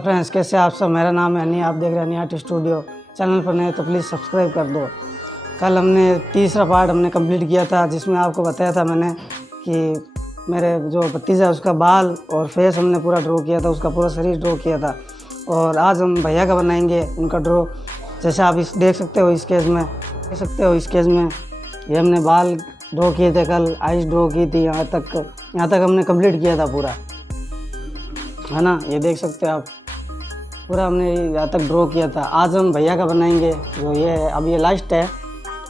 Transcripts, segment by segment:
Friends, कैसे आप सब। मेरा नाम है हनी, आप देख रहे हैं हनी आर्ट स्टूडियो। चैनल पर नए तो प्लीज़ सब्सक्राइब कर दो। कल हमने तीसरा पार्ट कंप्लीट किया था, जिसमें आपको बताया था मैंने कि मेरे जो भतीजा है उसका बाल और फेस हमने पूरा ड्रॉ किया था, उसका पूरा शरीर ड्रॉ किया था। और आज हम भैया का बनाएंगे उनका ड्रॉ। जैसे आप इस देख सकते हो इस केस में ये हमने बाल ड्रॉ किए थे, कल आइस ड्रॉ की थी। यहाँ तक हमने कंप्लीट किया था पूरा, है ना। ये देख सकते हो आप, पूरा हमने यहाँ तक ड्रॉ किया था। आज हम भैया का बनाएंगे जो ये अब ये लास्ट है,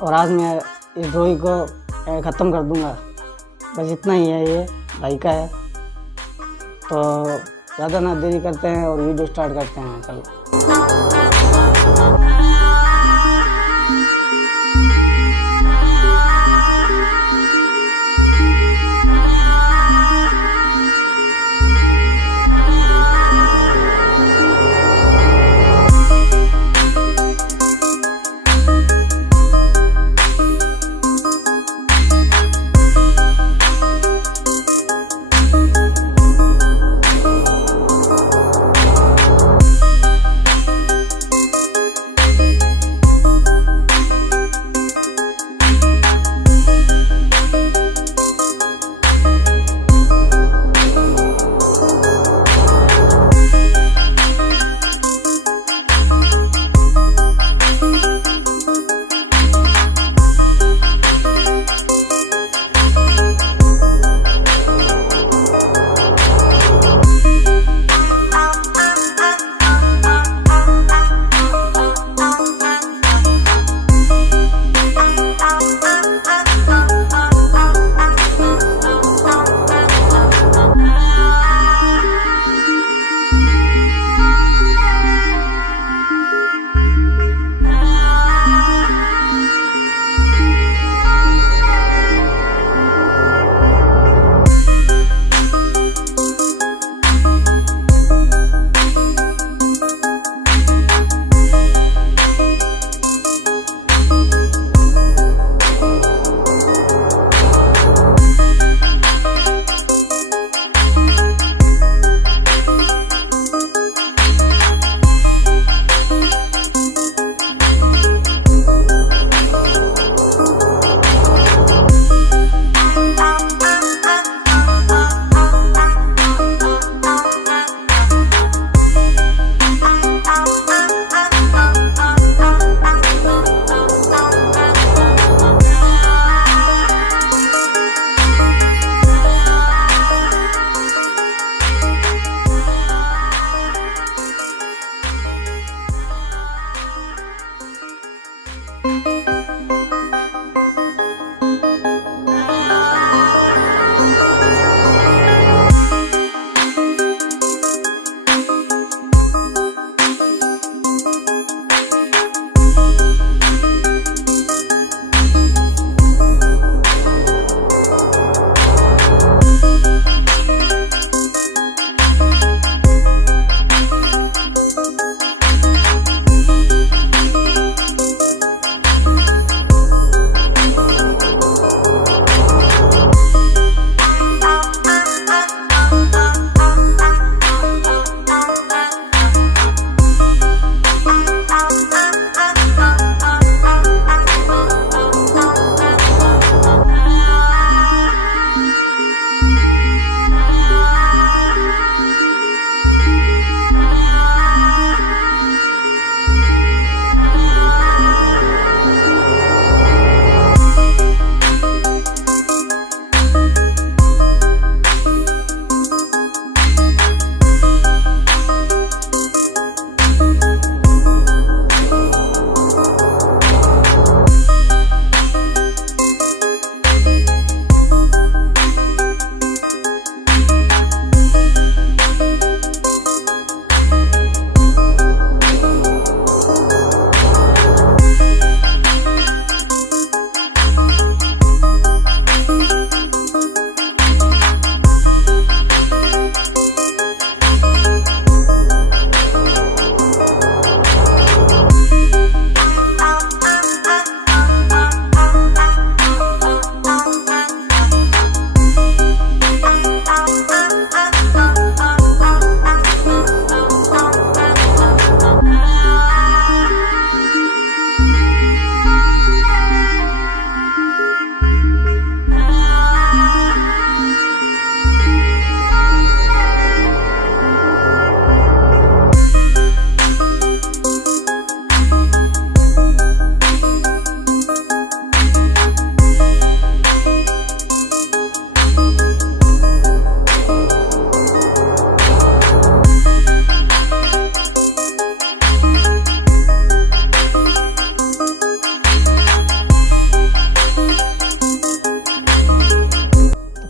और आज मैं इस ड्राइंग को ख़त्म कर दूंगा। बस इतना ही है, ये भाई का है। तो ज़्यादा ना देरी करते हैं और वीडियो स्टार्ट करते हैं। चलो।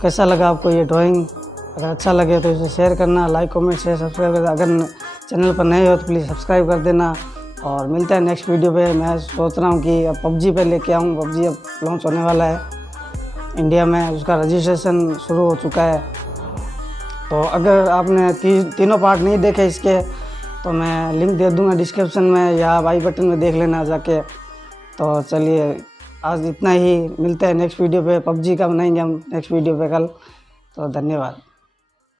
कैसा लगा आपको ये ड्राइंग। अगर अच्छा लगे तो इसे शेयर करना, लाइक कमेंट शेयर सब्सक्राइब करना। अगर चैनल पर नए हो तो प्लीज़ सब्सक्राइब कर देना। और मिलते हैं नेक्स्ट वीडियो पे। मैं सोच रहा हूँ कि अब पबजी पे लेके आऊँ। पबजी अब लॉन्च होने वाला है इंडिया में, उसका रजिस्ट्रेशन शुरू हो चुका है। तो अगर आपने तीनों पार्ट नहीं देखे इसके तो मैं लिंक दे दूँगा डिस्क्रिप्शन में या आई बटन में देख लेना जाके। तो चलिए आज इतना ही, मिलते हैं नेक्स्ट वीडियो पे। पबजी का बनाएंगे हम नेक्स्ट वीडियो पे कल। तो धन्यवाद।